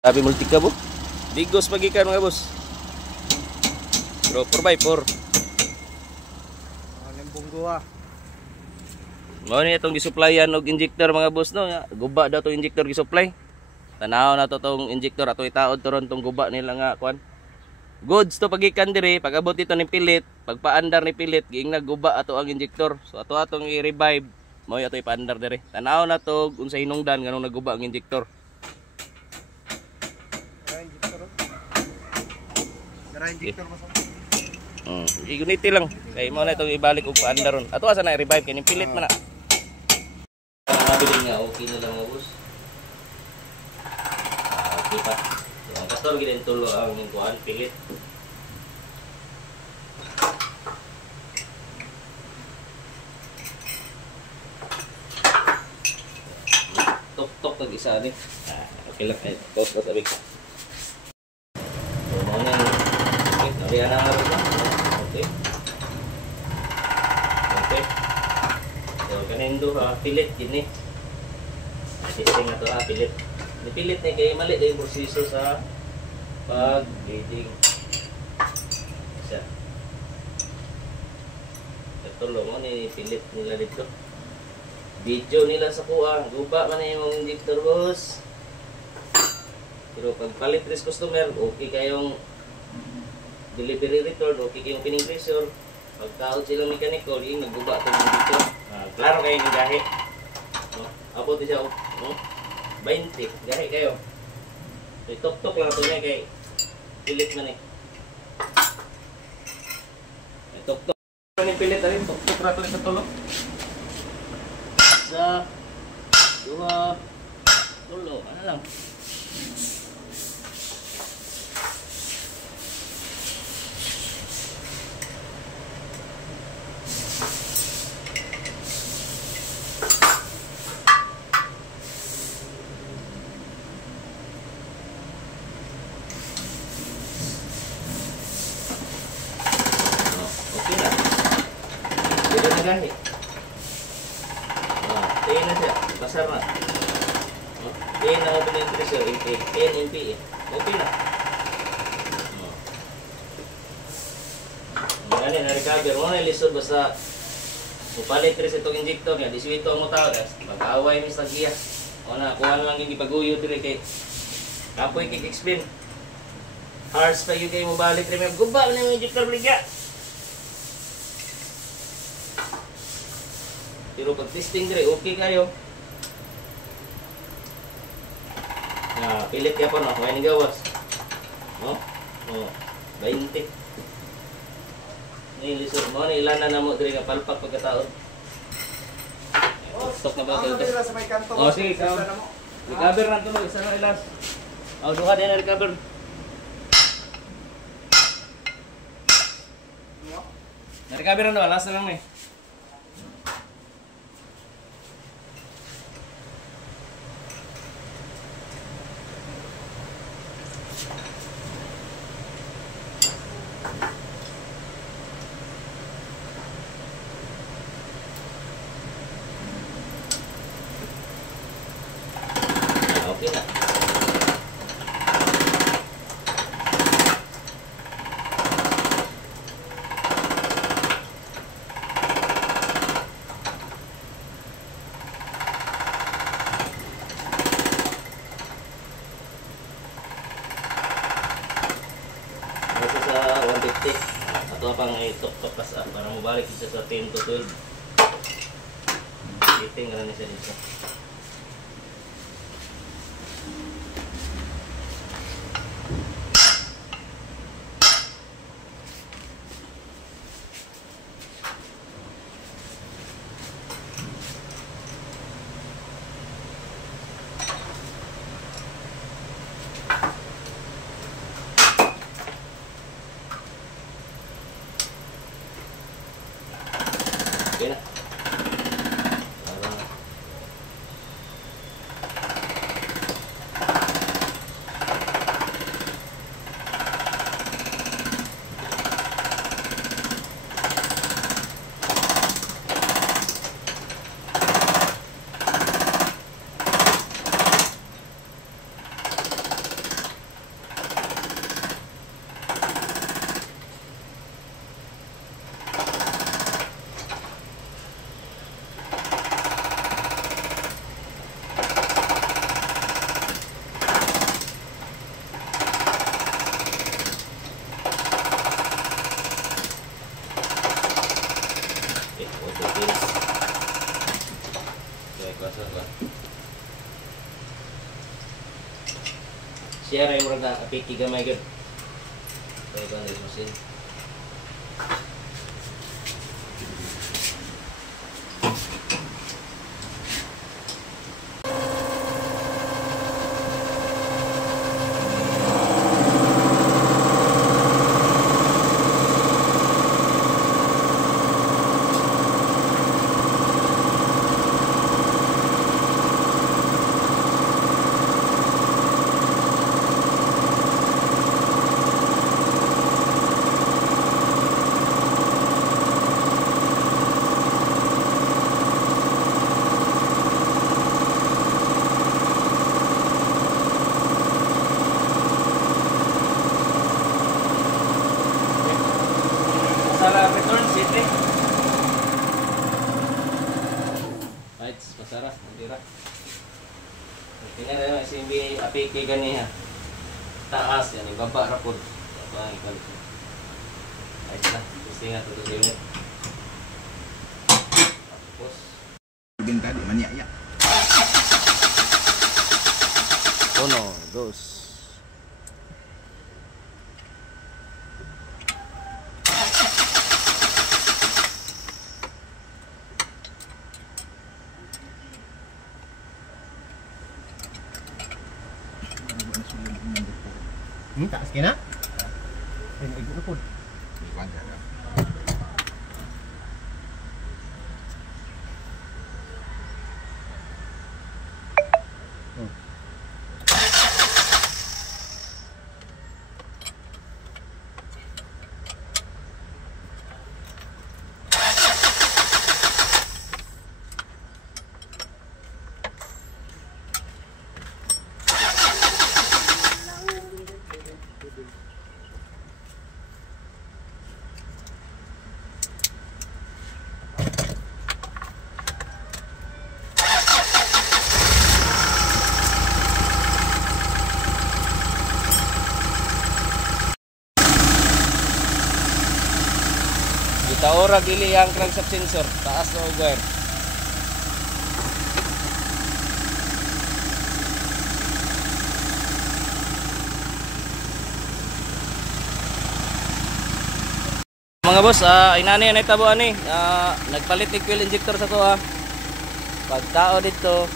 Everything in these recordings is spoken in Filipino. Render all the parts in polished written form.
Sabi multi ka bo. Digos pagikan mga boss. Pero 4x4. Limbong duha. Mao ni itong gisupplyan og injector mga boss no. Guba daw to injector gisupply. Tanaw na to tong injector ato itaod to ron tong guba nila nga kuan. Goods to pagikan diri pag abot ito ni pilit, pagpaandar ni pilit giing nagguba ato ang injector. So ato atong i-revive mao ato ipaandar diri. Tanaw na to unsa hinungdan nganong nagguba ang injector. Injector mo sa. Iguniti lang. Kay mo na itong ibalik og paandar ron. Ato asa na i-revive kay pilit man na. Nabili nga okay na lang mga boss. Okay pa. So, ang kastor gid tulo ang kuan pilit. Tok tag isa ni. Okay lang kay tok sabi ko. So mo na nariyan na rin. Okay. Okay. So kanin duha pilit gini. Testing na to pilit. Nipilit na kay mali yung proseso sa pag-grading. Isa. Katulong mo ni pilit nila dito. Video nila sa kuha. Guba man yung injector boss. Pero pag palit ris customer, okay kayong delivery return, okay kayong pinning pressure. Pag taod silang mechanical, yung nagguba ito dito. Klaro kayo yung gahe. Abot siya. 20, gahe kayo. So, tok-tok lang ito niya kay pilit man eh. Tok-tok. Ano pilit rin? Tok-tok rato sa tulog. Isa, dua, tulo. Ano lang? Gahe. Tayo na siya. Basar na. Tayo na ako pinag pressure. 10 MPa. Okay na. Ngayon na-recover. Mo na ilisod basta upalit rin itong injector niya. Diswito ang mutawag. Mag-away mis tagiya. O na, kuha lang yung ipag-uyo rin kay kapoy kik-explain. Hours pa yun kayo mabalik rin. Guba na yung injector ligya. Pero pag testing dire, okay kayo. Pilit ka pa no, may gawas. No? 20. Nilisod mo, ilana na mo dire nga palpak pagkataon. Stok na ba ito? Sige, ikaw. Recover na ito, isa na ilas. Duha din na recover. Na-recover na daw, last na lang eh. Okay na. Nasa sa 150. Ato pang itok-tok para mabalik siya sa 10 to 12. Fitting na siya dito. Okay na. Siya rin murag na apiki gamay gud. Kaya ba na machine? Masara return sitri. Right, masara, andira. Tingnan na simbi apiki ganiha. Taas yan, ibaba rapod. Baba ibalik. Right na, tingnan to unit. Tapos Bin tadi maniaya. 1, 2. Tak sikit nak? Ikut pun. Itaora gili ang crankshaft sensor, taas na wire. Mga boss, inani na itabo ani, nagpalit ng fuel injector sa to Pagtao dito,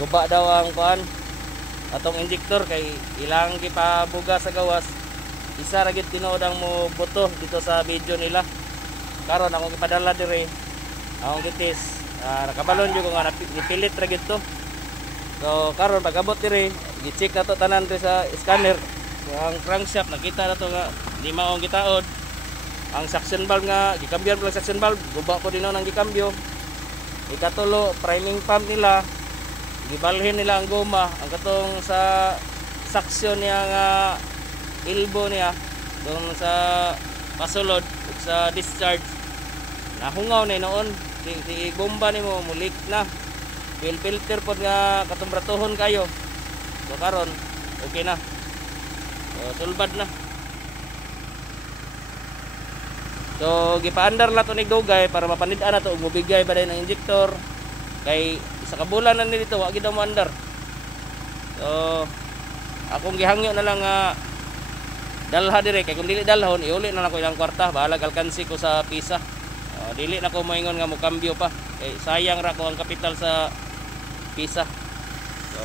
guba daw ang kuan atong injector kay ilang gipabuga sa gawas. Isa ra gid tinuod ang mo boto dito sa video nila. Karon akong ipadala dire. Akong gitis. Nakabalon jud ko nga nipilit ra gid to. So karon pag-abot dire, gi-check na to tanan dire sa scanner. So, ang crankshaft nakita na to nga di maong gitaod. Ang suction valve nga gikambyan lang suction valve, guba po dinon ang gikambyo. Ikatulo, priming pump nila. Gibalhin nila ang goma. Ang katong sa suction niya nga elbow niya doon sa pasulod sa discharge nahungaw na noon si bomba nimo mulik na fuel filter pod nga katumbratohon kayo so karon okay na so sulbad na so gipaandar na to ni Dugay para mapanid-an na to ug mobigay ba ng injector kay isa ka bulan na ni dito wa gid mo andar so akong gihangyo na lang dalha dire kay kung dili dalhon iuli na nako ilang kwarta bahalag alkansi ko sa pisa dili na ko moingon nga mo kambyo pa kay sayang ra ko ang kapital sa pisa so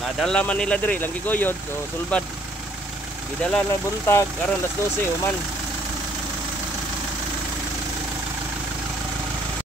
nadala man nila dire lang giguyod so sulbad gidala na buntag karon las 12 human